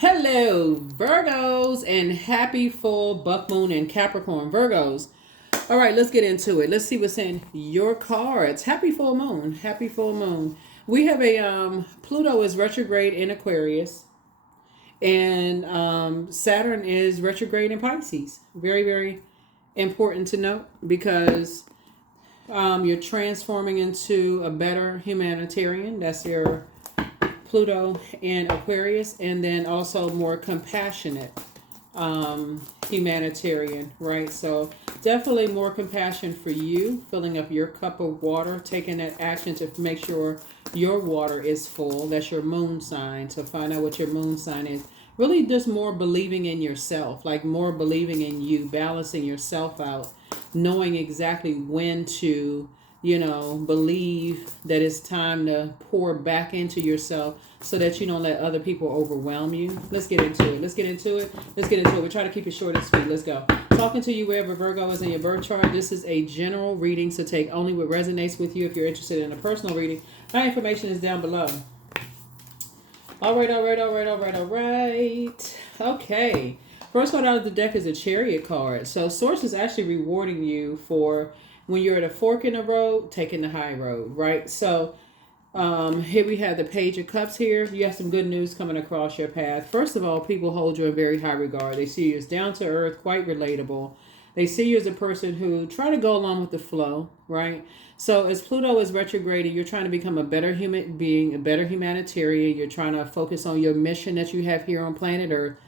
Hello, Virgos, and happy full buck moon and Capricorn Virgos. All right, let's get into it. Let's see what's in your cards. Happy full moon. Happy full moon. We have a Pluto is retrograde in Aquarius, and Saturn is retrograde in Pisces. Very, very important to note because you're transforming into a better humanitarian. That's your Pluto in Aquarius, and then also more compassionate humanitarian, right? So definitely more compassion for you, filling up your cup of water, taking that action to make sure your water is full. That's your moon sign. So find out what your moon sign is. Really just more believing in yourself, like more believing in you, balancing yourself out, knowing exactly when to believe that it's time to pour back into yourself so that you don't let other people overwhelm you. Let's get into it. We try to keep it short and sweet. Let's go. Talking to you wherever Virgo is in your birth chart. This is a general reading, so take only what resonates with you. If you're interested in a personal reading, my information is down below. All right. Okay. First card out of the deck is a Chariot card. So Source is actually rewarding you for when you're at a fork in the road, taking the high road, right? So here we have the Page of Cups here. You have some good news coming across your path. First of all, people hold you in very high regard. They see you as down to earth, quite relatable. They see you as a person who try to go along with the flow, right? So as Pluto is retrograding, you're trying to become a better human being, a better humanitarian. You're trying to focus on your mission that you have here on planet Earth.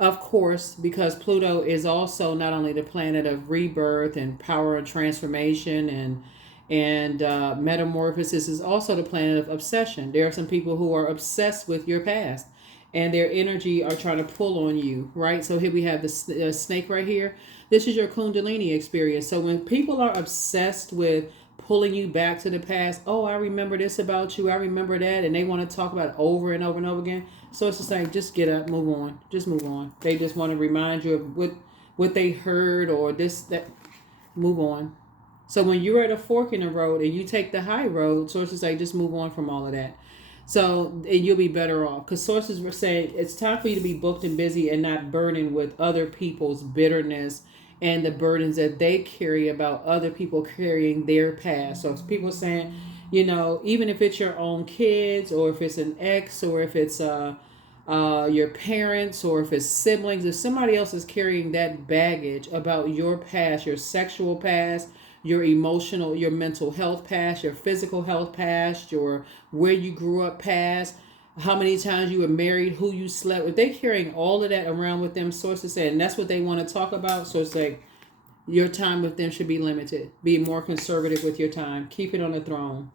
Of course, because Pluto is also not only the planet of rebirth and power and transformation and metamorphosis, is also the planet of obsession. There are some people who are obsessed with your past, and their energy are trying to pull on you, right? So here we have the snake right here. This is your Kundalini experience. So when people are obsessed with pulling you back to the past, oh, I remember this about you, I remember that, and they want to talk about it over and over and over again. So it's just like, just get up, move on, just move on. They just want to remind you of what they heard or this, that, move on. So when you're at a fork in the road and you take the high road, sources say just move on from all of that. So and you'll be better off, because sources were saying it's time for you to be booked and busy and not burdened with other people's bitterness and the burdens that they carry about other people carrying their past. So people saying, even if it's your own kids, or if it's an ex, or if it's your parents, or if it's siblings, if somebody else is carrying that baggage about your past, your sexual past, your emotional, your mental health past, your physical health past, your where you grew up past, how many times you were married, who you slept with. They're carrying all of that around with them, sources say, and that's what they want to talk about. So it's like your time with them should be limited. Be more conservative with your time. Keep it on the throne.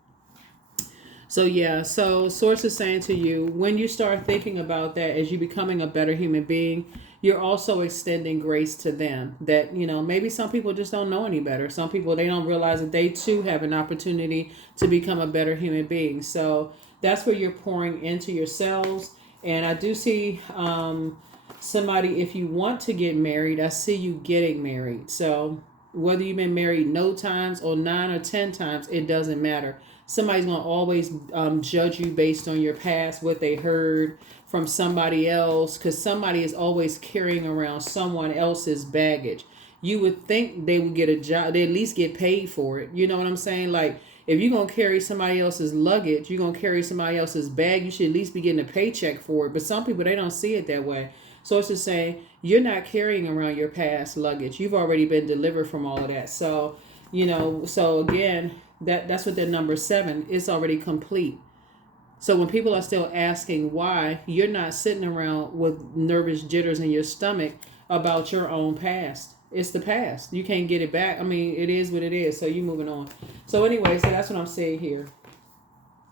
So yeah, so source is saying to you, when you start thinking about that as you becoming a better human being, you're also extending grace to them. That, maybe some people just don't know any better. Some people, they don't realize that they too have an opportunity to become a better human being. So that's where you're pouring into yourselves. And I do see somebody, if you want to get married, I see you getting married. So whether you've been married no times or 9 or 10 times, it doesn't matter. Somebody's going to always judge you based on your past, what they heard from somebody else, because somebody is always carrying around someone else's baggage. You would think they would get a job, they at least get paid for it. You know what I'm saying? Like, if you're going to carry somebody else's luggage, you're going to carry somebody else's bag, you should at least be getting a paycheck for it. But some people, they don't see it that way. So it's just saying, you're not carrying around your past luggage. You've already been delivered from all of that. So, so again, that's what that number 7 is, already complete. So when people are still asking why, you're not sitting around with nervous jitters in your stomach about your own past. It's the past. You can't get it back. I mean, it is what it is. So you're moving on. So anyway, so that's what I'm saying here.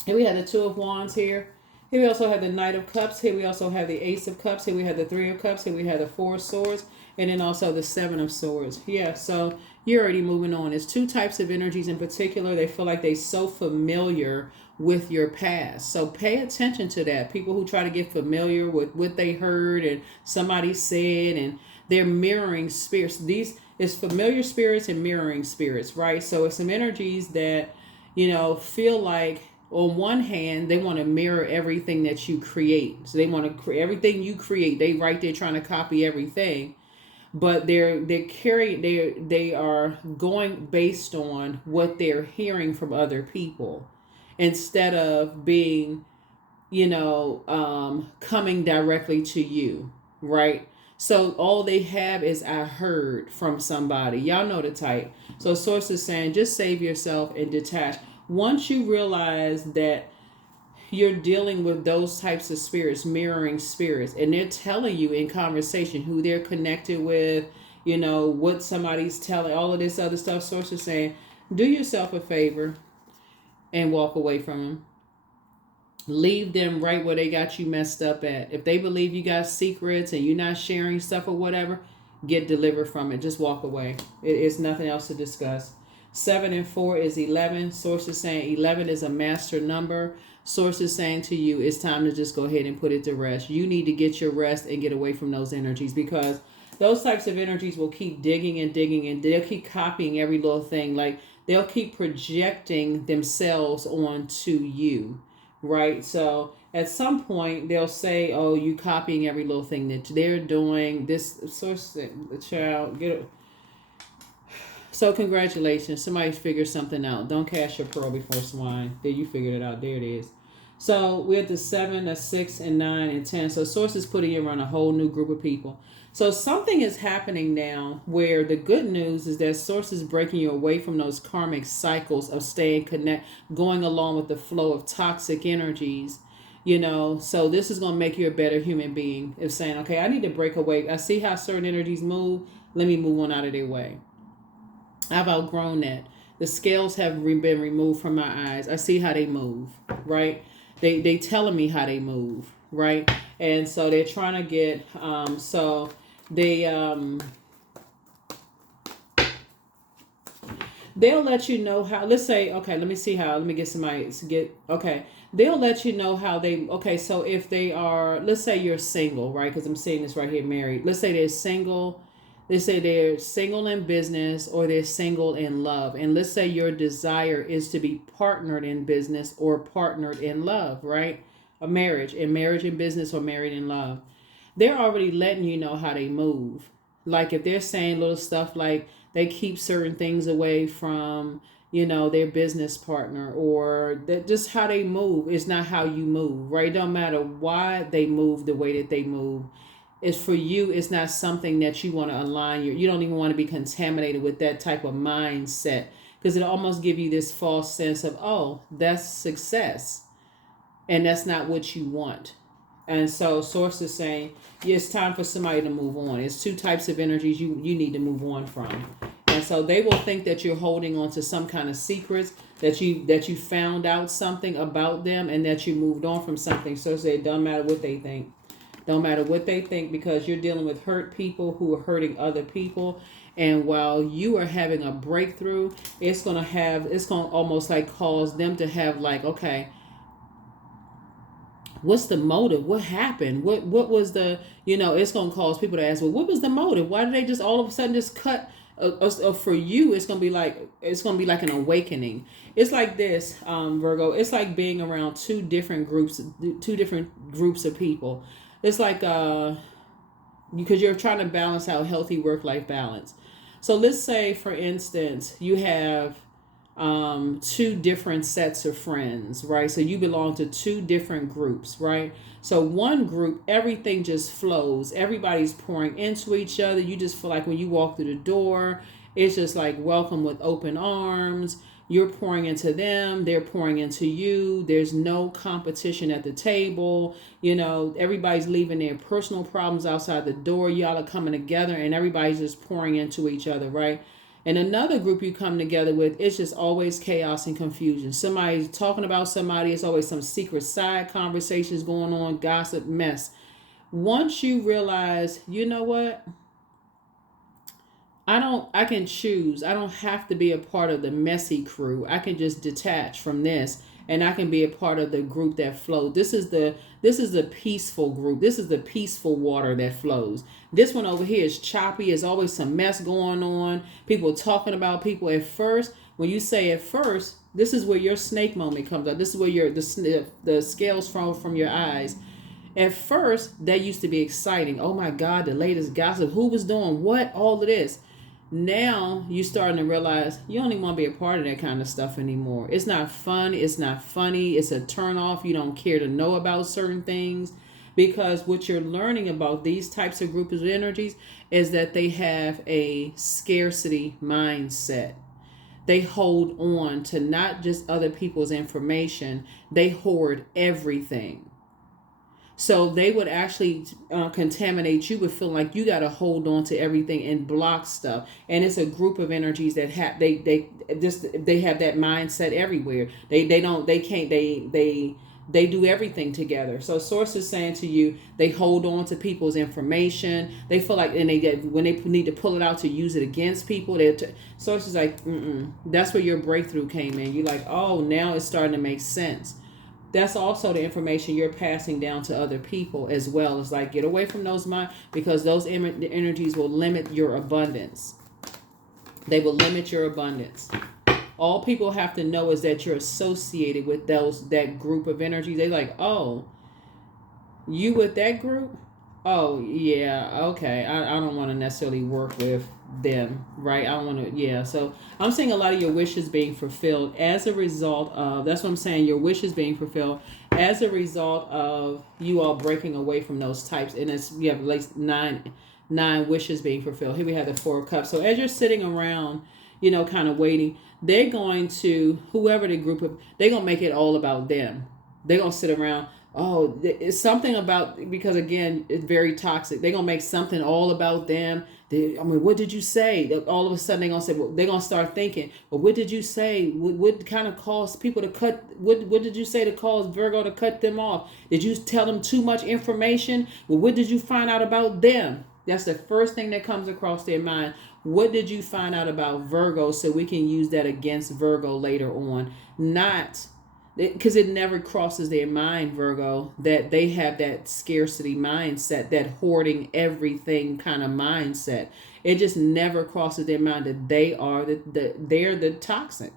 Here we have the 2 of Wands here. Here we also have the Knight of Cups. Here we also have the Ace of Cups. Here we have the 3 of Cups. Here we have the 4 of Swords. And then also the 7 of Swords. Yeah, so you're already moving on. There's 2 types of energies in particular. They feel like they're so familiar with your past. So pay attention to that. People who try to get familiar with what they heard and somebody said, and they're mirroring spirits. These is familiar spirits and mirroring spirits, right? So it's some energies that, feel like On one hand, they want to mirror everything that you create. So they want to everything you create. They right there trying to copy everything, but they're carrying they are going based on what they're hearing from other people instead of being, coming directly to you, right? So all they have is I heard from somebody. Y'all know the type. So source is saying just save yourself and detach. Once you realize that you're dealing with those types of spirits, mirroring spirits, and they're telling you in conversation who they're connected with, what somebody's telling, all of this other stuff, source is saying, do yourself a favor and walk away from them. Leave them right where they got you messed up at. If they believe you got secrets and you're not sharing stuff or whatever, get delivered from it. Just walk away. It's nothing else to discuss. 7 and 4 is 11. Source is saying 11 is a master number. Source is saying to you, it's time to just go ahead and put it to rest. You need to get your rest and get away from those energies, because those types of energies will keep digging and digging, and they'll keep copying every little thing. Like they'll keep projecting themselves onto you. Right. So at some point they'll say, oh, you copying every little thing that they're doing. This source, the child, get it. So congratulations. Somebody figured something out. Don't cast your pearl before swine. There, you figured it out. There it is. So we're at the 7, the 6, and 9, and 10. So source is putting you around a whole new group of people. So something is happening now where the good news is that source is breaking you away from those karmic cycles of staying connected, going along with the flow of toxic energies. So this is going to make you a better human being. If saying, okay, I need to break away. I see how certain energies move. Let me move on out of their way. I've outgrown that. The scales have been removed from my eyes. I see how they move, right? They telling me how they move, right? And so they're trying to get, they'll let you know how, let's say, okay, let me see how, let me get somebody to get, okay. They'll let you know how they, okay, so if they are, let's say you're single, right? Because I'm seeing this right here, married. Let's say they're single. They say they're single in business or they're single in love. And let's say your desire is to be partnered in business or partnered in love, right? A marriage in business or married in love. They're already letting you know how they move. Like if they're saying little stuff like they keep certain things away from, their business partner, or that just how they move is not how you move, right? It don't matter why they move the way that they move. Is for you, it's not something that you want to align you don't even want to be contaminated with that type of mindset, because it'll almost give you this false sense of, oh, that's success, and that's not what you want. And so source is saying, yeah, it's time for somebody to move on. It's two types of energies you need to move on from. And so they will think that you're holding on to some kind of secrets, that you found out something about them and that you moved on from something. So it doesn't matter what they think. Don't matter what they think, because you're dealing with hurt people who are hurting other people. And while you are having a breakthrough, it's going to almost like cause them to have like, okay, what's the motive? What happened? What was the, it's going to cause people to ask, well, what was the motive? Why did they just all of a sudden just cut? For you, it's going to be like an awakening. It's like this, Virgo. It's like being around two different groups of people. It's like because you're trying to balance out healthy work-life balance. So let's say, for instance, you have two different sets of friends, right? So you belong to two different groups, right? So one group, everything just flows. Everybody's pouring into each other. You just feel like when you walk through the door, it's just like welcome with open arms. You're pouring into them. They're pouring into you. There's no competition at the table. Everybody's leaving their personal problems outside the door. Y'all are coming together and everybody's just pouring into each other, right? And another group you come together with, it's just always chaos and confusion. Somebody's talking about somebody. It's always some secret side conversations going on, gossip, mess. Once you realize, you know what? I can choose. I don't have to be a part of the messy crew. I can just detach from this and I can be a part of the group that flows. This is the peaceful group. This is the peaceful water that flows. This one over here is choppy. There's always some mess going on. People talking about people. At first, when you say at first, This is where your snake moment comes up. This is where the scales from your eyes. At first, that used to be exciting. Oh my God, the latest gossip. Who was doing what? All of this. Now you're starting to realize you don't even want to be a part of that kind of stuff anymore. It's not fun. It's not funny. It's a turn off. You don't care to know about certain things, because what you're learning about these types of groups of energies is that they have a scarcity mindset. They hold on to not just other people's information, they hoard everything. So they would actually contaminate you with feeling like you got to hold on to everything and block stuff. And it's a group of energies that have they have that mindset everywhere. They do everything together. So source is saying to you, they hold on to people's information. They feel like, and when they need to pull it out to use it against people, source is like, that's where your breakthrough came in. You're like, oh, now it's starting to make sense. That's also the information you're passing down to other people as well. It's like, get away from those minds, because those energies will limit your abundance. They will limit your abundance. All people have to know is that you're associated with that group of energies. They're like, oh, you with that group? Oh, yeah, okay. I don't want to necessarily work with them, right? I don't want to, yeah. So I'm seeing a lot of your wishes being fulfilled as a result of, that's what I'm saying, your wishes being fulfilled as a result of you all breaking away from those types. And you have like nine wishes being fulfilled. Here we have the Four of Cups. So as you're sitting around, kind of waiting, they're going to, whoever the group of, they're going to make it all about them. They're going to sit around. Oh, it's something about, because again, it's very toxic. They're going to make something all about them. What did you say? All of a sudden they're going to say, well, they're going to start thinking, well, what did you say? What kind of caused people to cut, what did you say to cause Virgo to cut them off? Did you tell them too much information? Well, what did you find out about them? That's the first thing that comes across their mind. What did you find out about Virgo so we can use that against Virgo later on? Not because it never crosses their mind, Virgo, that they have that scarcity mindset, that hoarding everything kind of mindset. It just never crosses their mind that they are they're the toxic.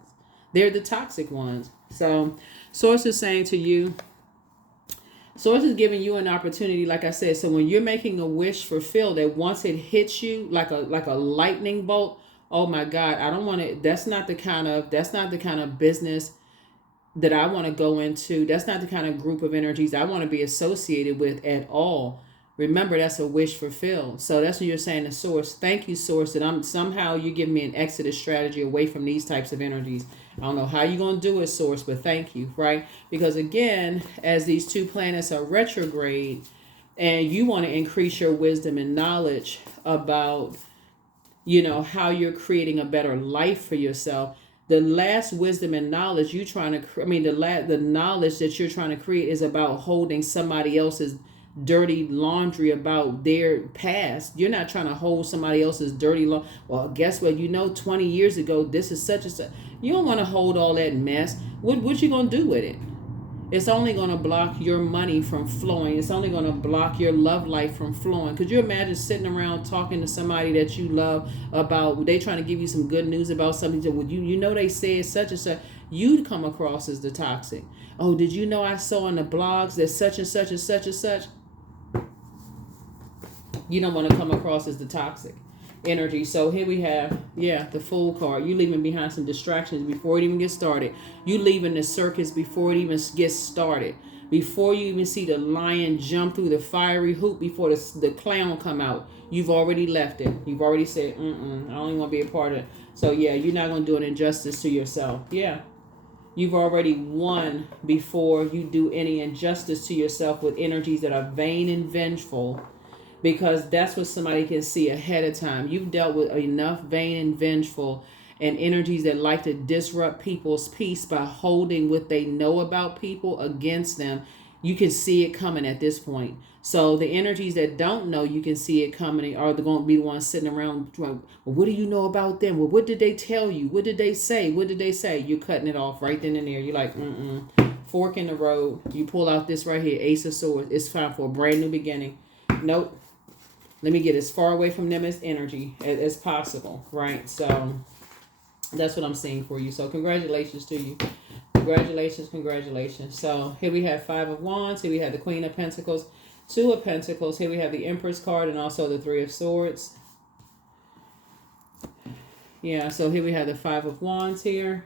They're the toxic ones. So Source is saying to you, Source is giving you an opportunity, like I said. So when you're making a wish fulfilled, that once it hits you like a lightning bolt, oh my God, I don't want to. That's not the kind of business that I want to go into. That's not the kind of group of energies I want to be associated with at all. Remember, that's a wish fulfilled. So that's what you're saying to Source. Thank you, Source, that somehow you're giving me an exodus strategy away from these types of energies. I don't know how you're going to do it, Source, but thank you, right? Because again, as these two planets are retrograde and you want to increase your wisdom and knowledge about, how you're creating a better life for yourself, the last wisdom and knowledge the knowledge that you're trying to create is about holding somebody else's dirty laundry about their past. You're not trying to hold somebody else's dirty well, guess what? 20 years ago, this is such and such. You don't want to hold all that mess. What you going to do with it? It's only going to block your money from flowing. It's only going to block your love life from flowing. Could you imagine sitting around talking to somebody that you love about, they trying to give you some good news about something that they said such and such, you'd come across as the toxic. Oh, did you know I saw on the blogs that such and such and such and such? You don't want to come across as the toxic energy. So here we have, the Fool card. You leaving behind some distractions before it even gets started. You leaving the circus before it even gets started. Before you even see the lion jump through the fiery hoop, before the clown come out, you've already left it. You've already said, I don't even want to be a part of it. So you're not going to do an injustice to yourself. You've already won before you do any injustice to yourself with energies that are vain and vengeful. Because that's what somebody can see ahead of time. You've dealt with enough vain and vengeful and energies that like to disrupt people's peace by holding what they know about people against them. You can see it coming at this point. So the energies that don't know, you can see it coming, are going to be the ones sitting around. Well, what do you know about them? Well, what did they tell you? What did they say? What did they say? You're cutting it off right then and there. You're like, fork in the road. You pull out this right here, Ace of Swords. It's time for a brand new beginning. Nope. Let me get as far away from them as energy as possible, right? So That's what I'm seeing for you. So congratulations to you. Congratulations, congratulations. So here we have Five of Wands. Here we have the Queen of Pentacles, Two of Pentacles. Here we have the Empress card and also the Three of Swords. Yeah, so here we have the Five of Wands here.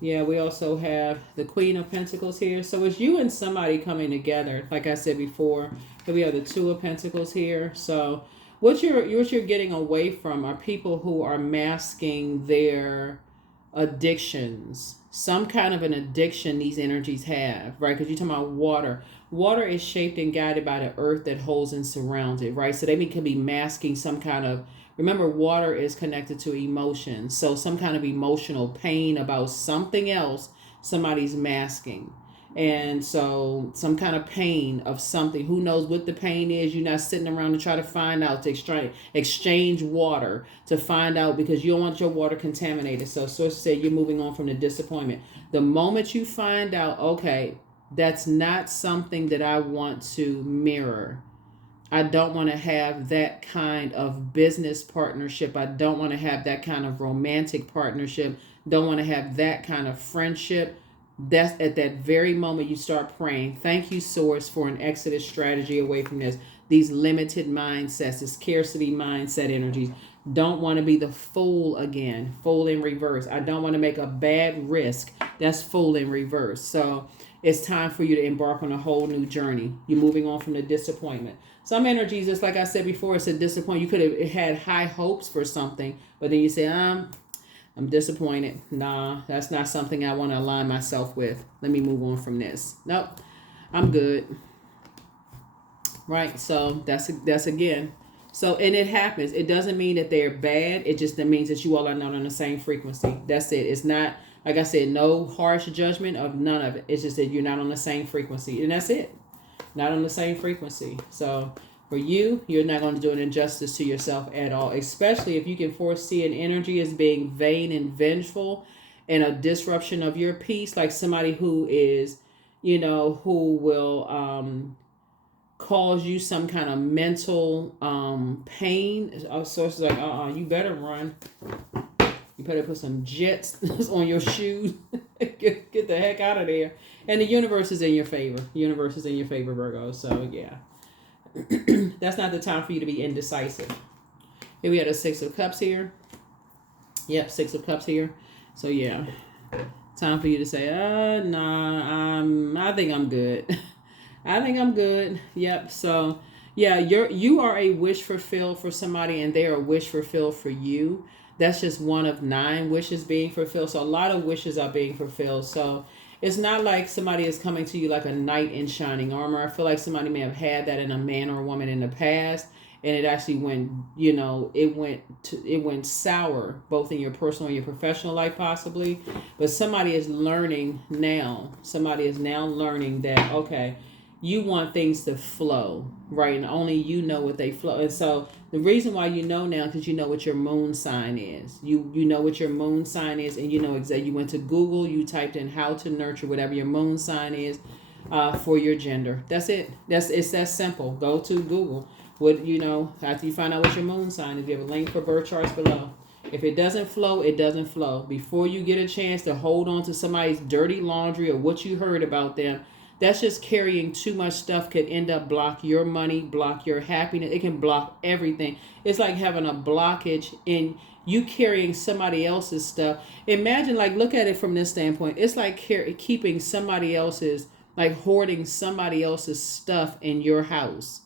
Yeah, we also have the Queen of Pentacles here. So it's you and somebody coming together. Like I said before, here we have the Two of Pentacles here. So what you're getting away from are people who are masking their addictions. Some kind of an addiction these energies have, right? Because you're talking about water. Water is shaped and guided by the earth that holds and surrounds it, right? So they can be masking some kind of, remember, water is connected to emotions. So some kind of emotional pain about something else somebody's masking. And so some kind of pain of something, who knows what the pain is. You're not sitting around to try to find out, to exchange water to find out, because you don't want your water contaminated. So say you're moving on from the disappointment. The moment you find out, okay, that's not something that I want to mirror. I don't want to have that kind of business partnership. I don't want to have that kind of romantic partnership. Don't want to have that kind of friendship. That's at that very moment you start praying, thank you, Source, for an exodus strategy away from this. These limited mindsets, this scarcity mindset energies. Don't want to be the fool again. Fool in reverse. I don't want to make a bad risk. That's fool in reverse. So it's time for you to embark on a whole new journey. You're moving on from the disappointment. Some energies, just like I said before, it's a disappointment. You could have had high hopes for something, but then you say, I'm disappointed. Nah, that's not something I want to align myself with. Let me move on from this. Nope, I'm good. Right, so that's again. So, and it happens. It doesn't mean that they're bad. It just means that you all are not on the same frequency. That's it. It's not, like I said, no harsh judgment of none of it. It's just that you're not on the same frequency. And that's it. Not on the same frequency. So for you, you're not going to do an injustice to yourself at all, especially if you can foresee an energy as being vain and vengeful and a disruption of your peace, like somebody who is, who will cause you some kind of mental pain. So it's like, you better run. You better put some jets on your shoes. Get the heck out of there. And the universe is in your favor. Universe is in your favor, Virgo. So, yeah. That's not the time for you to be indecisive. Here we have the Six of Cups here. Yep, Six of Cups here. So, yeah. Time for you to say, I think I'm good. I think I'm good. Yep. So, yeah, you are a wish fulfilled for somebody, and they are a wish fulfilled for you. That's just one of 9 wishes being fulfilled. So a lot of wishes are being fulfilled. So it's not like somebody is coming to you like a knight in shining armor. I feel like somebody may have had that in a man or a woman in the past, and it actually went, it went sour, both in your personal and your professional life possibly. But somebody is learning now. Somebody is now learning that, okay, you want things to flow, right? And only you know what they flow. And so the reason why you know now, because you know what your moon sign is. You know what your moon sign is, and you know exactly. You went to Google, you typed in how to nurture whatever your moon sign is for your gender. That's it. It's that simple. Go to Google. After you find out what your moon sign is, you have a link for birth charts below. If it doesn't flow, it doesn't flow. Before you get a chance to hold on to somebody's dirty laundry or what you heard about them, that's just carrying too much stuff, could end up block your money, block your happiness. It can block everything. It's like having a blockage in you carrying somebody else's stuff. Imagine, look at it from this standpoint. It's like keeping somebody else's, like hoarding somebody else's stuff in your house.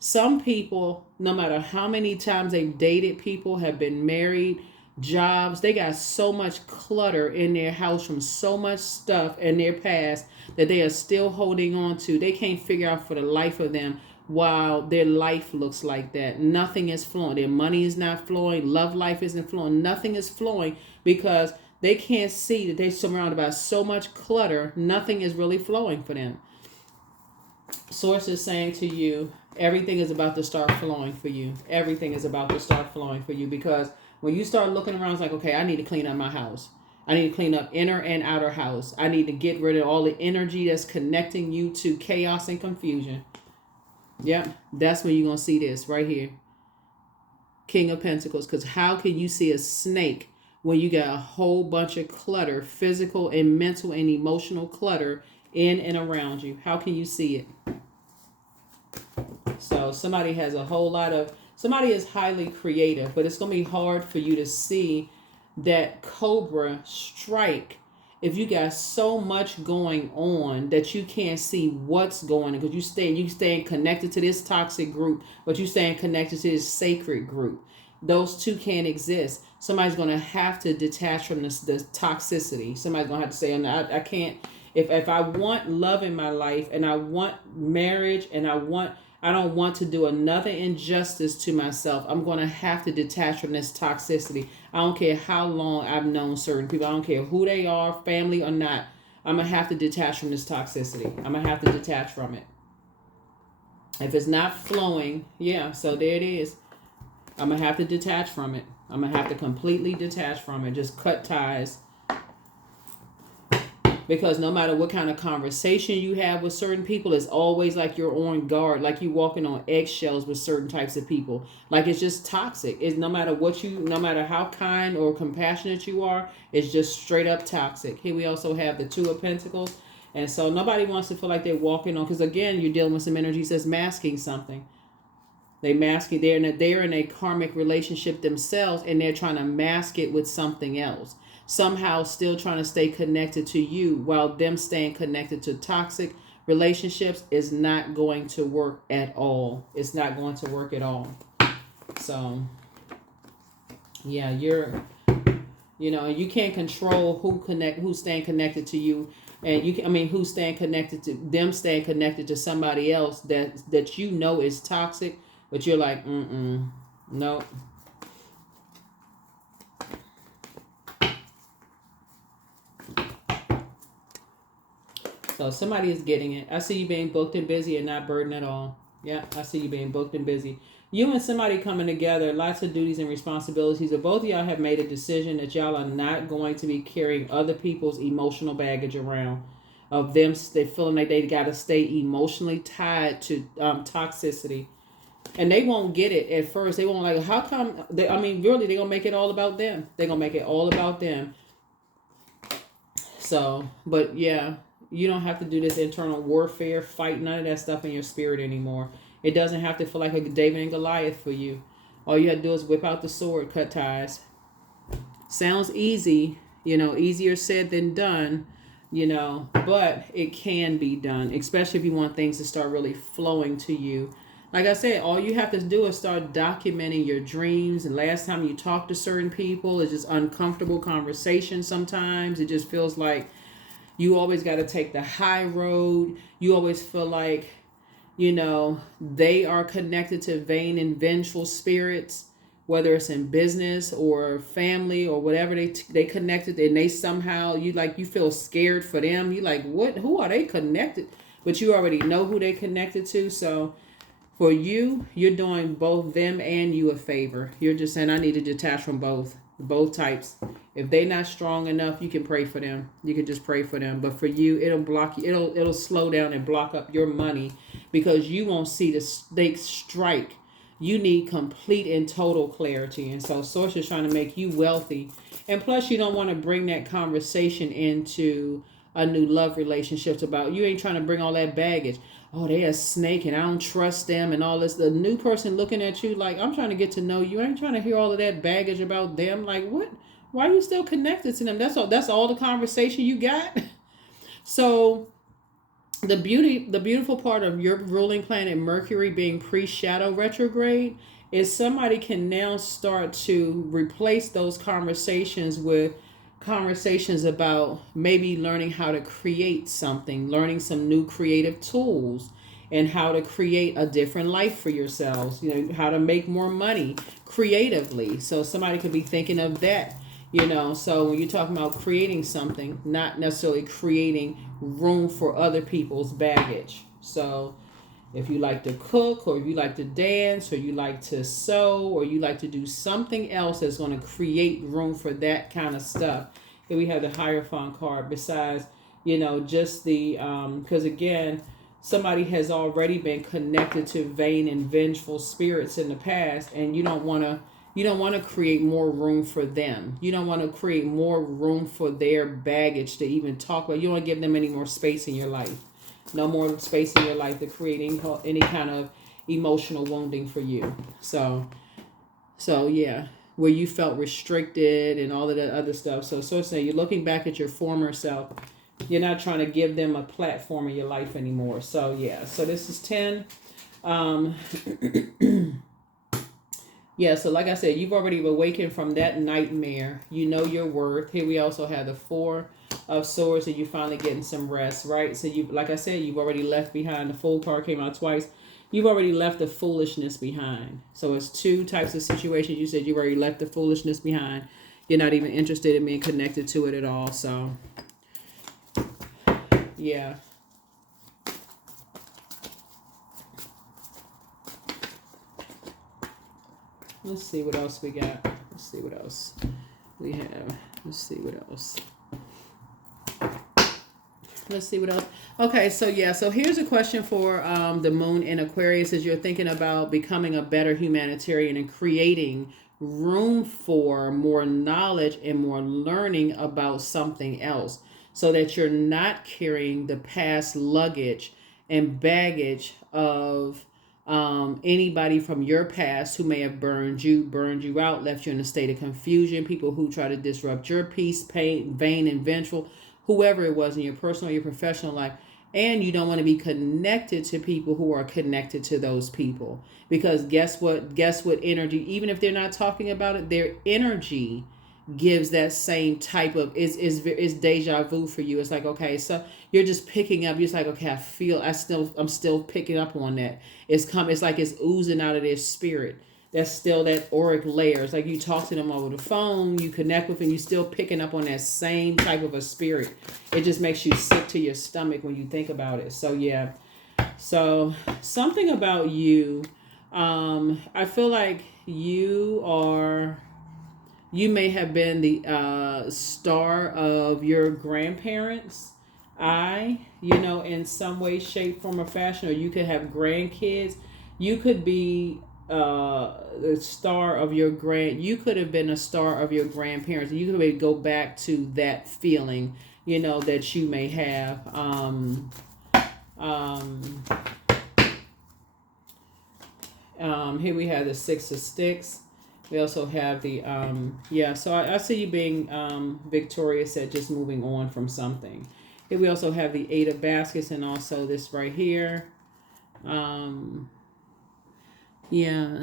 Some people, no matter how many times they've dated people, have been married, jobs, they got so much clutter in their house from so much stuff in their past that they are still holding on to. They can't figure out for the life of them while their life looks like that. Nothing is flowing. Their money is not flowing. Love life isn't flowing. Nothing is flowing because they can't see that they're surrounded by so much clutter. Nothing is really flowing for them. Source is saying to you, everything is about to start flowing for you. Everything is about to start flowing for you, because when you start looking around, it's like, okay, I need to clean up my house. I need to clean up inner and outer house. I need to get rid of all the energy that's connecting you to chaos and confusion. Yep, that's when you're going to see this right here. King of Pentacles. Because how can you see a snake when you got a whole bunch of clutter, physical and mental and emotional clutter in and around you? How can you see it? So somebody has a whole lot of, somebody is highly creative, but it's going to be hard for you to see that cobra strike if you got so much going on that you can't see what's going on, because you staying connected to this toxic group, but you staying connected to this sacred group. Those two can't exist. Somebody's going to have to detach from the toxicity. Somebody's going to have to say, I can't, if I want love in my life and I want marriage and I don't want to do another injustice to myself, I'm going to have to detach from this toxicity. I don't care how long I've known certain people. I don't care who they are, family or not. I'm going to have to detach from this toxicity. I'm going to have to detach from it. If it's not flowing, yeah, so there it is. I'm going to have to detach from it. I'm going to have to completely detach from it. Just cut ties. Because no matter what kind of conversation you have with certain people, it's always like you're on guard, like you're walking on eggshells with certain types of people. Like it's just toxic. It's no matter how kind or compassionate you are, it's just straight up toxic. Here we also have the Two of Pentacles. And so nobody wants to feel like they're walking on, because again, you're dealing with some energies that's masking something. They mask it. They're in a karmic relationship themselves, and they're trying to mask it with something else. Somehow still trying to stay connected to you, while them staying connected to toxic relationships is not going to work at all. It's not going to work at all. So, yeah, you can't control who's staying connected to you, and who's staying connected to them, staying connected to somebody else that you know is toxic, but you're like, no. So somebody is getting it. I see you being booked and busy and not burdened at all. Yeah, I see you being booked and busy. You and somebody coming together, lots of duties and responsibilities. If both of y'all have made a decision that y'all are not going to be carrying other people's emotional baggage around, of them they feeling like they got to stay emotionally tied to toxicity. And they won't get it at first. They won't like, how come? Really, they're going to make it all about them. They're going to make it all about them. So, but yeah. You don't have to do this internal warfare, fight, none of that stuff in your spirit anymore. It doesn't have to feel like a David and Goliath for you. All you have to do is whip out the sword, cut ties. Sounds easy, easier said than done, but it can be done, especially if you want things to start really flowing to you. Like I said, all you have to do is start documenting your dreams. And last time you talk to certain people, it's just uncomfortable conversation sometimes. It just feels like you always got to take the high road. You always feel like, they are connected to vain and vengeful spirits, whether it's in business or family or whatever they connected, and they somehow, you feel scared for them. You like, what? Who are they connected? But you already know who they connected to. So for you, you're doing both them and you a favor. You're just saying, I need to detach from both types. If they're not strong enough, you can pray for them. You can just pray for them. But for you, it'll block you. It'll slow down and block up your money, because you won't see the stakes strike. You need complete and total clarity. And so Source is trying to make you wealthy. And plus, you don't want to bring that conversation into a new love relationship. About, you ain't trying to bring all that baggage. Oh, they a snake and I don't trust them and all this. The new person looking at you like, I'm trying to get to know you. I ain't trying to hear all of that baggage about them. Like, what? Why are you still connected to them? That's all the conversation you got. So the beautiful part of your ruling planet Mercury being pre-shadow retrograde is somebody can now start to replace those conversations with conversations about maybe learning how to create something, learning some new creative tools, and how to create a different life for yourselves, how to make more money creatively. So somebody could be thinking of that, so when you're talking about creating something, not necessarily creating room for other people's baggage. So if you like to cook, or if you like to dance, or you like to sew, or you like to do something else that's going to create room for that kind of stuff. Here we have the Hierophant card, besides, just the, because again, somebody has already been connected to vain and vengeful spirits in the past, and you don't want to You don't want to create more room for them. You don't want to create more room for their baggage to even talk about. You don't want to give them any more space in your life. No more space in your life to create any kind of emotional wounding for you. So yeah, where you felt restricted and all of that other stuff. So saying you're looking back at your former self. You're not trying to give them a platform in your life anymore. So yeah, so this is 10. Um, yeah, so like I said, you've already awakened from that nightmare. You know your worth. Here we also have the 4 of Swords, and you're finally getting some rest, right? So you, like I said, you've already left behind. The Fool card came out twice. You've already left the foolishness behind. So it's 2 types of situations. You said you've already left the foolishness behind. You're not even interested in being connected to it at all. So yeah. Let's see what else we got. Let's see what else we have. Let's see what else. Let's see what else. Okay, so yeah, so here's a question for the moon in Aquarius. As you're thinking about becoming a better humanitarian and creating room for more knowledge and more learning about something else, so that you're not carrying the past luggage and baggage of anybody from your past who may have burned you out, left you in a state of confusion, people who try to disrupt your peace, pain, vain and vengeful, whoever it was in your personal or your professional life. And you don't want to be connected to people who are connected to those people, because guess what energy, even if they're not talking about it, their energy gives that same type of is deja vu for you. It's like, okay, so you're just picking up. You're just like, okay, I'm still picking up on that. It's like it's oozing out of their spirit. That's still that auric layer. It's like you talk to them over the phone, you connect with them, you still picking up on that same type of a spirit. It just makes you sick to your stomach when you think about it. So yeah. So something about you, I feel like you may have been the star of your grandparents' eye, in some way, shape, form, or fashion. Or you could have grandkids. You could be the star of you could have been a star of your grandparents. You could maybe go back to that feeling, that you may have. Here we have the 6 of Sticks. We also have the, so I see you being victorious at just moving on from something. Here we also have the 8 of Baskets, and also this right here.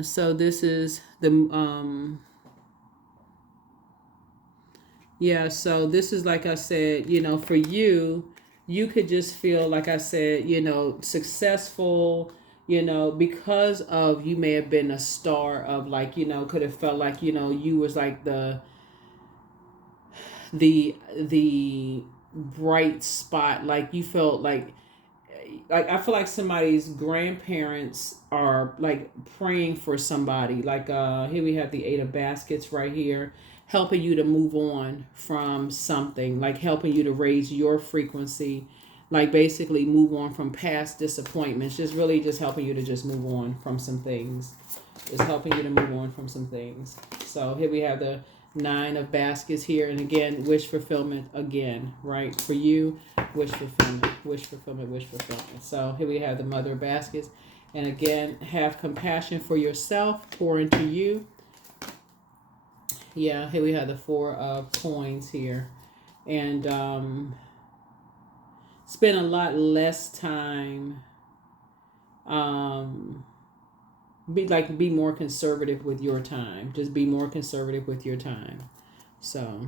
So this is the, so this is, like I said, for you, you could just feel, like I said, successful, because of, you may have been a star of, like, could have felt like, you was like the bright spot. Like you felt like I feel like somebody's grandparents are like praying for somebody. Like here we have the 8 of Baskets right here, helping you to move on from something, like helping you to raise your frequency, like basically move on from past disappointments. Just really just helping you to just move on from some things. Just helping you to move on from some things. So here we have the 9 of Baskets here, and again, wish fulfillment again, right? For you, wish fulfillment, wish fulfillment, wish fulfillment. So here we have the Mother of Baskets, and again, have compassion for yourself, pour into you. Yeah, here we have the 4 of Coins here, and spend a lot less time. Be more conservative with your time. Just be more conservative with your time. So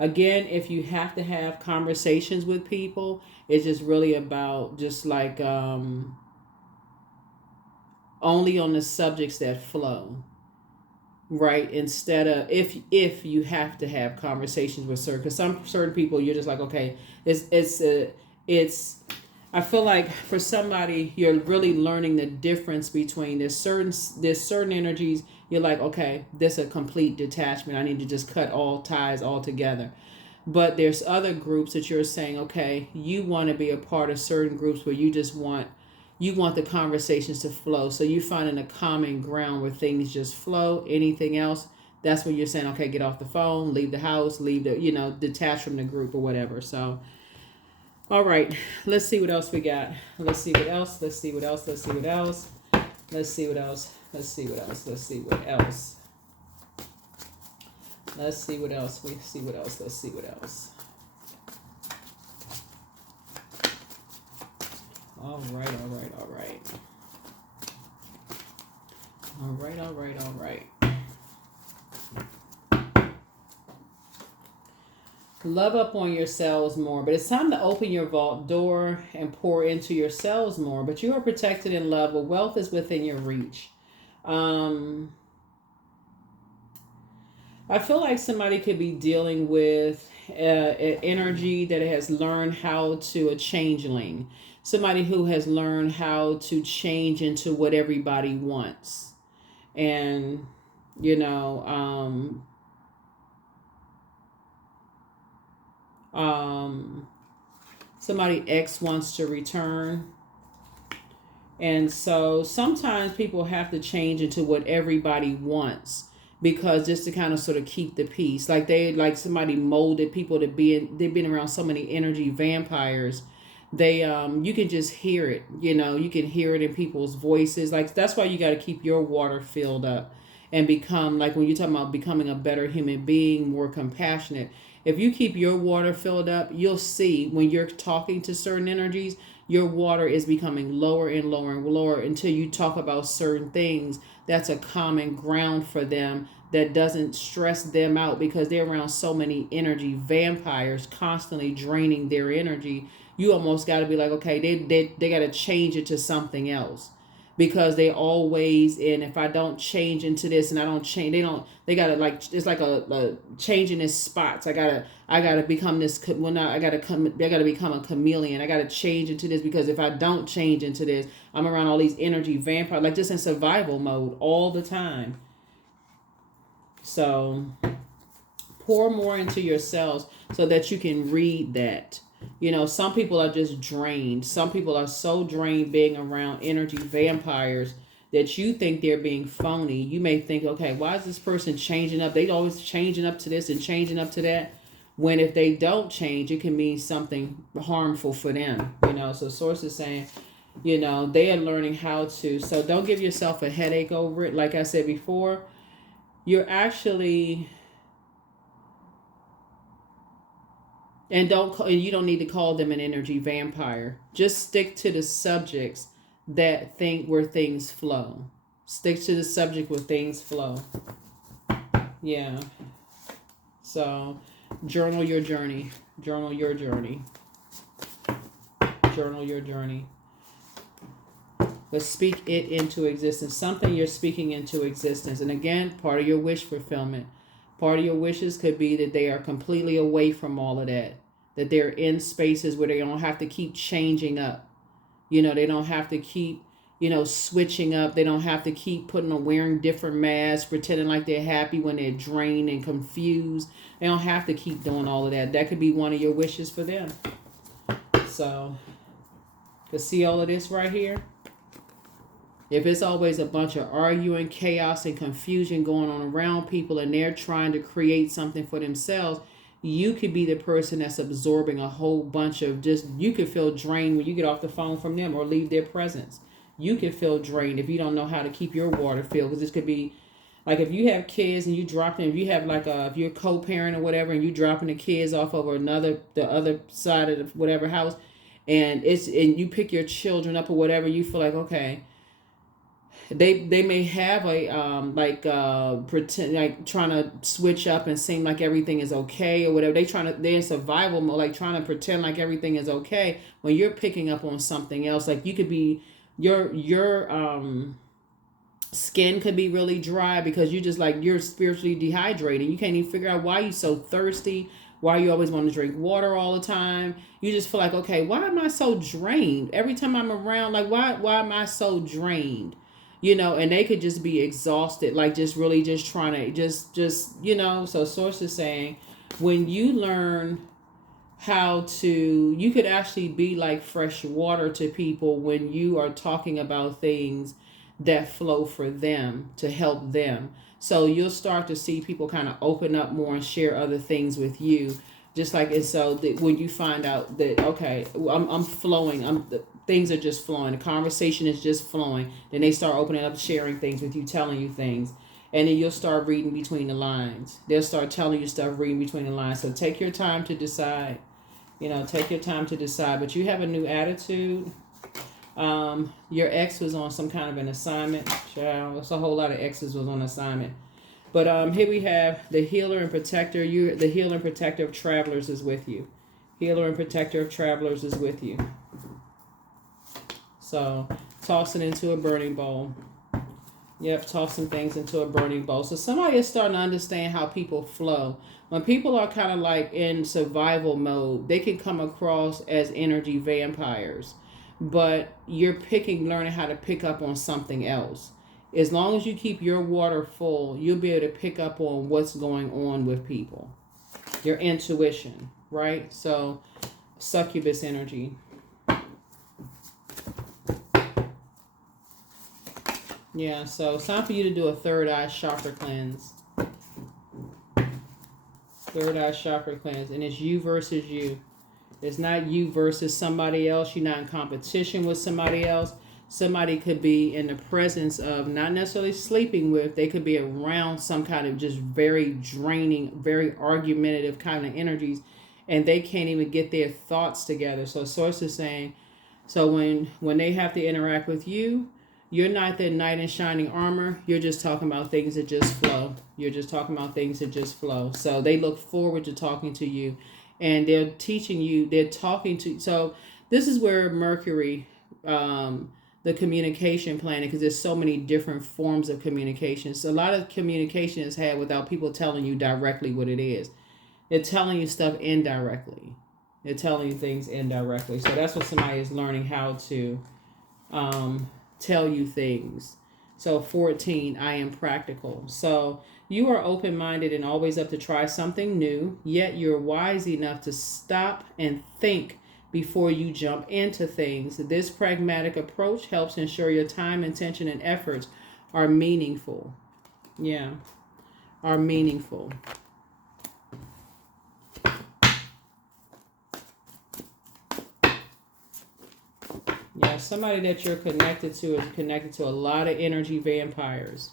again, if you have to have conversations with people, it's just really about just like only on the subjects that flow, right? Instead of if you have to have conversations with because some certain people, you're just like, okay, it's I feel like for somebody, you're really learning the difference between there's certain energies. You're like, okay, this is a complete detachment. I need to just cut all ties altogether. But there's other groups that you're saying, okay, you want to be a part of certain groups where you just want, you want the conversations to flow. So you finding a common ground where things just flow. Anything else, that's when you're saying, okay, get off the phone, leave the house, leave the, detach from the group or whatever. So, all right, let's see what else we got. Let's see what else. Let's see what else. Let's see what else. Let's see what else. Let's see what else. Let's see what else. Let's see what else. We see what else. Let's see what else. All right, all right, all right. All right, all right, all right. Love up on yourselves more, but it's time to open your vault door and pour into yourselves more. But you are protected in love. But wealth is within your reach. I feel like somebody could be dealing with an energy that has learned how to, a changeling. Somebody who has learned how to change into what everybody wants. And, somebody X wants to return. And so sometimes people have to change into what everybody wants, because just to kind of sort of keep the peace. Like somebody molded people to be in, they've been around so many energy vampires. They you can just hear it, you can hear it in people's voices. Like, that's why you got to keep your water filled up and become, like, when you're talking about becoming a better human being, more compassionate. If you keep your water filled up, you'll see when you're talking to certain energies, your water is becoming lower and lower and lower until you talk about certain things that's a common ground for them, that doesn't stress them out, because they're around so many energy vampires constantly draining their energy. You almost got to be like, okay, they got to change it to something else, because they always, and if I don't change into this and I don't change, they gotta, like, it's like a changing in spots. I gotta become this, well, now I gotta become a chameleon. I gotta change into this, because if I don't change into this, I'm around all these energy vampires, like, just in survival mode all the time. So pour more into yourselves so that you can read that. Some people are just drained. Some people are so drained being around energy vampires that you think they're being phony. You may think, okay, why is this person changing up? They always changing up to this and changing up to that. When if they don't change, it can mean something harmful for them. So Source is saying, they are learning how to. So don't give yourself a headache over it. Like I said before, you're actually... And you don't need to call them an energy vampire. Just stick to the subjects that where things flow. Stick to the subject where things flow. Yeah. So journal your journey. Journal your journey. Journal your journey. But speak it into existence. Something you're speaking into existence. And again, part of your wish fulfillment. Part of your wishes could be that they are completely away from all of that. That they're in spaces where they don't have to keep changing up. They don't have to keep, switching up. They don't have to keep wearing different masks, pretending like they're happy when they're drained and confused. They don't have to keep doing all of that. That could be one of your wishes for them. So, to see all of this right here. If it's always a bunch of arguing, chaos, and confusion going on around people, and they're trying to create something for themselves, you could be the person that's absorbing a whole bunch of you could feel drained when you get off the phone from them or leave their presence. You could feel drained if you don't know how to keep your water filled, because this could be like, if you have kids and you drop them, if you have if you're a co-parent or whatever, and you dropping the kids off over the other side of whatever house, and you pick your children up or whatever, you feel like, okay, they may have a pretend, like, trying to switch up and seem like everything is okay or whatever. They're in survival mode, like trying to pretend like everything is okay when you're picking up on something else. Like, you could be your skin could be really dry because you're spiritually dehydrated. You can't even figure out why you're so thirsty, why you always want to drink water all the time. You just feel like, okay, why am I so drained every time I'm around? Like, why am I so drained? And they could just be exhausted, like, just really just trying to so Source is saying, when you learn how to, you could actually be like fresh water to people when you are talking about things that flow for them to help them. So you'll start to see people kind of open up more and share other things with you. Just like it's so that when you find out that, okay, I'm flowing, things are just flowing, the conversation is just flowing, then they start opening up, sharing things with you, telling you things. And then you'll start reading between the lines. They'll start telling you stuff, reading between the lines. So take your time to decide. Take your time to decide. But you have a new attitude. Your ex was on some kind of an assignment. Child, it's a whole lot of exes was on assignment. But here we have the healer and protector. The healer and protector of travelers is with you. Healer and protector of travelers is with you. So toss it into a burning bowl. Yep, tossing things into a burning bowl. So somebody is starting to understand how people flow. When people are kind of like in survival mode, they can come across as energy vampires. But you're learning how to pick up on something else. As long as you keep your water full, you'll be able to pick up on what's going on with people. Your intuition, right? So succubus energy. Yeah, so it's time for you to do a third eye chakra cleanse. Third eye chakra cleanse. And it's you versus you. It's not you versus somebody else. You're not in competition with somebody else. Somebody could be in the presence of, not necessarily sleeping with, they could be around some kind of just very draining, very argumentative kind of energies. And they can't even get their thoughts together. So Source is saying, so when they have to interact with you, you're not that knight in shining armor. You're just talking about things that just flow. You're just talking about things that just flow. So they look forward to talking to you. And they're teaching you, they're talking to. So this is where Mercury, the communication planet, because there's so many different forms of communication. So a lot of communication is had without people telling you directly what it is. They're telling you stuff indirectly. They're telling you things indirectly. So that's what somebody is learning how to tell you things. So 14, I am practical. So you are open-minded and always up to try something new, yet you're wise enough to stop and think before you jump into things. This pragmatic approach helps ensure your time, attention, and efforts are meaningful. Yeah, are meaningful. Yeah, somebody that you're connected to is connected to a lot of energy vampires.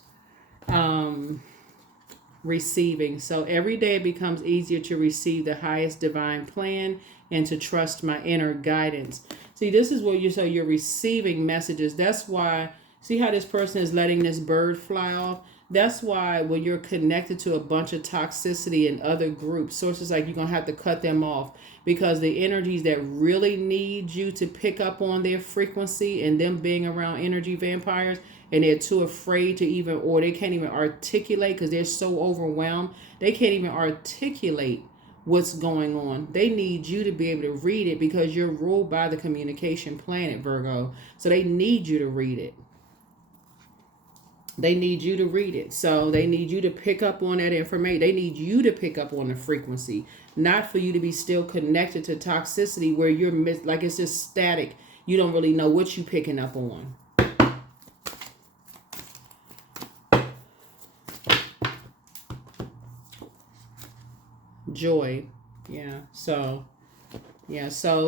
Receiving. So every day it becomes easier to receive the highest divine plan and to trust my inner guidance. See, this is where you're receiving messages. That's why, see how this person is letting this bird fly off? That's why when you're connected to a bunch of toxicity in other groups, sources like you're going to have to cut them off, because the energies that really need you to pick up on their frequency and them being around energy vampires, and they're too afraid to even, or they can't even articulate because they're so overwhelmed, they can't even articulate what's going on. They need you to be able to read it because you're ruled by the communication planet, Virgo. So they need you to read it. They need you to read it. So they need you to pick up on that information. They need you to pick up on the frequency, not for you to be still connected to toxicity where you're like it's just static. You don't really know what you're picking up on. Joy. So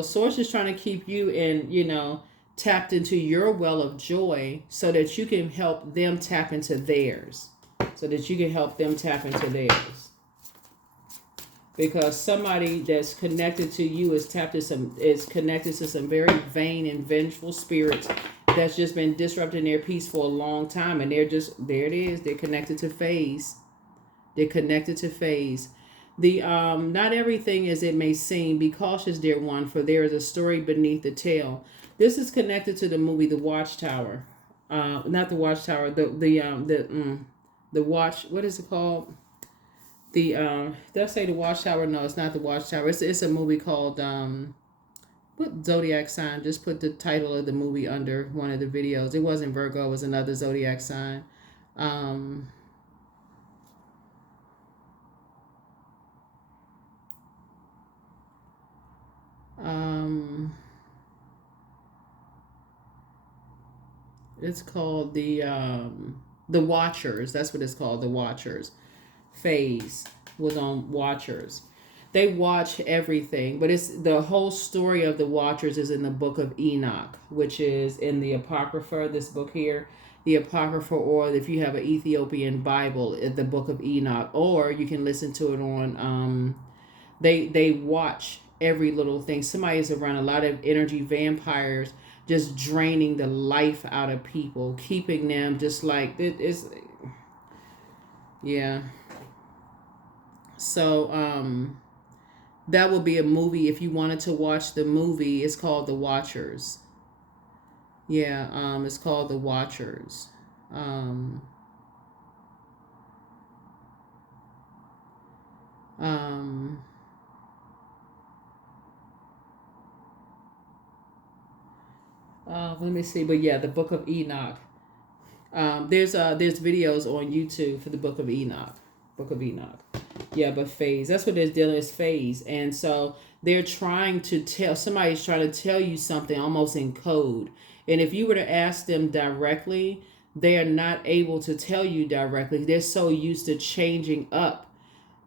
Source is trying to keep you in, tapped into your well of joy so that you can help them tap into theirs. Because somebody that's connected to you is connected to some very vain and vengeful spirits that's just been disrupting their peace for a long time, and there it is. They're connected to phase. The not everything as it may seem. Be cautious, dear one, for there is a story beneath the tale. This is connected to the movie The Watchtower. Not The Watchtower. The Watch. What is it called? Did I say The Watchtower? No, it's not The Watchtower. It's a movie called what Zodiac Sign. Just put the title of the movie under one of the videos. It wasn't Virgo. It was another Zodiac sign. Um, it's called the Watchers. That's what it's called, the Watchers. Phase was on Watchers. They watch everything, but it's the whole story of the Watchers is in the book of Enoch, which is in the Apocrypha, this book here. The Apocrypha, or if you have an Ethiopian Bible, the book of Enoch, or you can listen to it on they watch every little thing. Somebody's around a lot of energy vampires just draining the life out of people, keeping them just like it is. Yeah. So that would be a movie if you wanted to watch the movie. It's called The Watchers. Yeah, it's called The Watchers. Um, um, Let me see, but yeah, the Book of Enoch. There's videos on YouTube for the Book of Enoch. Book of Enoch. Yeah, but phase. That's what they're dealing with, phase. And so they're trying to tell, somebody's trying to tell you something almost in code. And if you were to ask them directly, they are not able to tell you directly. They're so used to changing up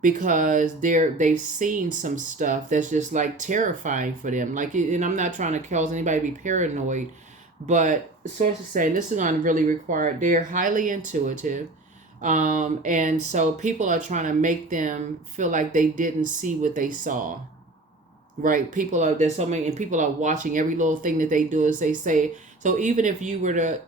because they've seen some stuff that's just like terrifying for them. Like, and I'm not trying to cause anybody to be paranoid, but sources saying this is not really required. They're highly intuitive, and so people are trying to make them feel like they didn't see what they saw. Right? People are there's so many, and people are watching every little thing that they do as they say. So even if you were to,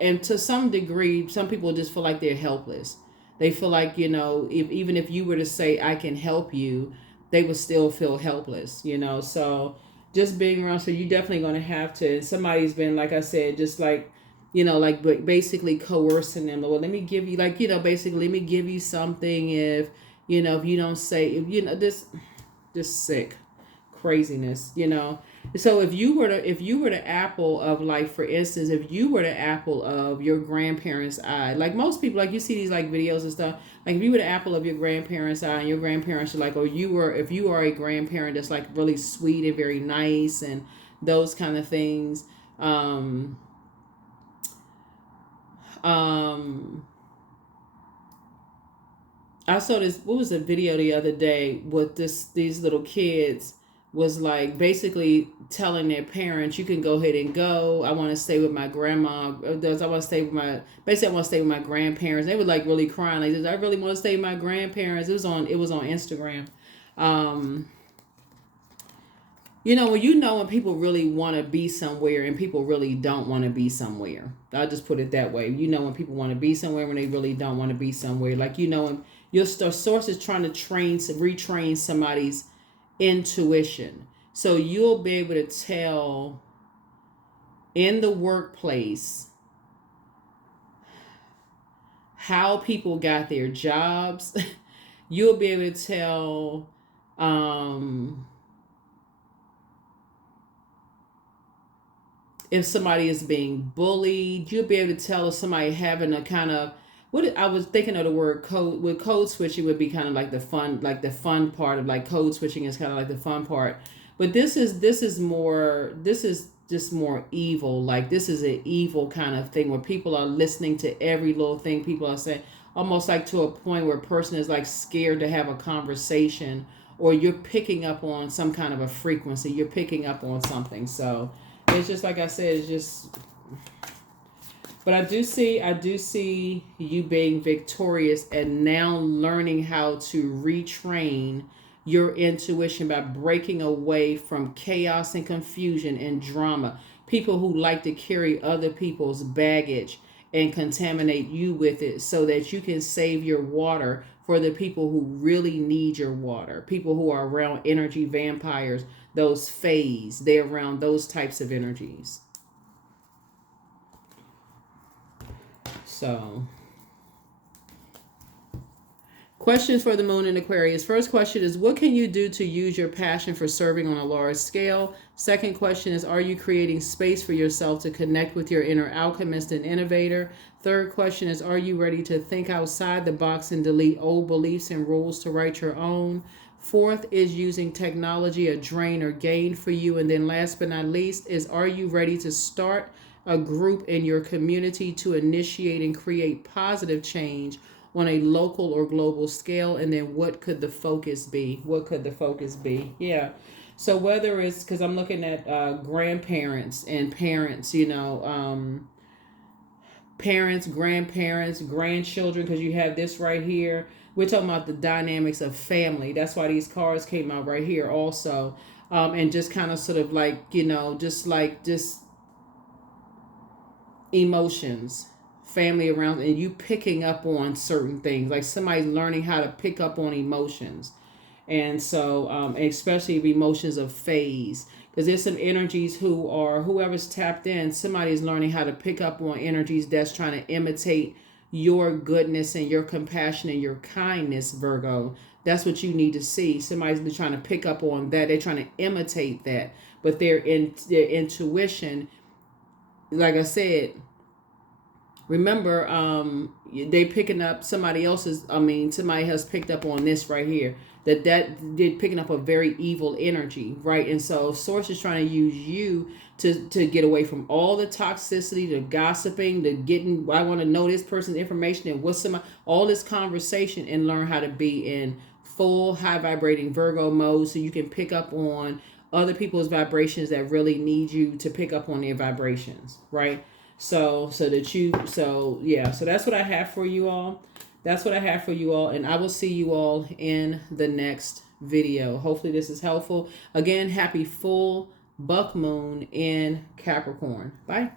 and to some degree, some people just feel like they're helpless. They feel like, if even if you were to say I can help you, they would still feel helpless. So just being around, so you're definitely going to have to. Somebody's been, like I said, just like, like basically coercing them. Well, let me give you, like, basically let me give you something if if you don't say, this, just sick craziness. So if you were to apple of, like, for instance, if you were to apple of your grandparents' eye, like most people, like you see these like videos and stuff, like if you were the apple of your grandparents' eye and your grandparents are like, or if you are a grandparent that's like really sweet and very nice and those kind of things. Um I saw this. What was a video the other day with these little kids was like basically telling their parents, "You can go ahead and go. I want to stay with my grandma. I want to stay with my basically I want to stay with my grandparents." They were like really crying. Like, I really want to stay with my grandparents. It was on Instagram. Um, when people really want to be somewhere and people really don't want to be somewhere. I'll just put it that way. When people want to be somewhere when they really don't want to be somewhere. Like, when your source is trying to retrain somebody's intuition. So you'll be able to tell in the workplace how people got their jobs. You'll be able to tell if somebody is being bullied. You'll be able to tell if somebody having a kind of, what I was thinking of the word code. With code switching would be kind of like the fun part of, like, code switching is kind of like the fun part. But this is just more evil. Like, this is an evil kind of thing where people are listening to every little thing people are saying, almost like to a point where a person is like scared to have a conversation, or you're picking up on some kind of a frequency. You're picking up on something. So it's just like I said, it's just. But I do see you being victorious and now learning how to retrain your intuition by breaking away from chaos and confusion and drama. People who like to carry other people's baggage and contaminate you with it so that you can save your water for the people who really need your water. People who are around energy vampires, those phase, they're around those types of energies. So, questions for the moon in Aquarius. First question is, what can you do to use your passion for serving on a large scale? Second question is, are you creating space for yourself to connect with your inner alchemist and innovator? Third question is, are you ready to think outside the box and delete old beliefs and rules to write your own? Fourth is using technology a drain or gain for you. And then last but not least is, are you ready to start a group in your community to initiate and create positive change on a local or global scale? And then what could the focus be? What could the focus be? Yeah. So whether it's, because I'm looking at grandparents and parents, parents, grandparents, grandchildren, because you have this right here. We're talking about the dynamics of family. That's why these cards came out right here also. And just kind of sort of like, just emotions, family around, and you picking up on certain things. Like somebody's learning how to pick up on emotions. And so, especially emotions of phase, because there's some energies whoever's tapped in, somebody's learning how to pick up on energies that's trying to imitate your goodness and your compassion and your kindness, Virgo. That's what you need to see. Somebody's been trying to pick up on that. They're trying to imitate that, but their intuition, like I said, remember, they picking up somebody else's. Somebody has picked up on this right here. That did picking up a very evil energy, right? And so Source is trying to use you to get away from all the toxicity, the gossiping, the getting, I want to know this person's information and all this conversation, and learn how to be in full high vibrating Virgo mode, so you can pick up on other people's vibrations that really need you to pick up on their vibrations, right? So that's what I have for you all. That's what I have for you all, and I will see you all in the next video. Hopefully this is helpful. Again, happy full buck moon in Capricorn. Bye.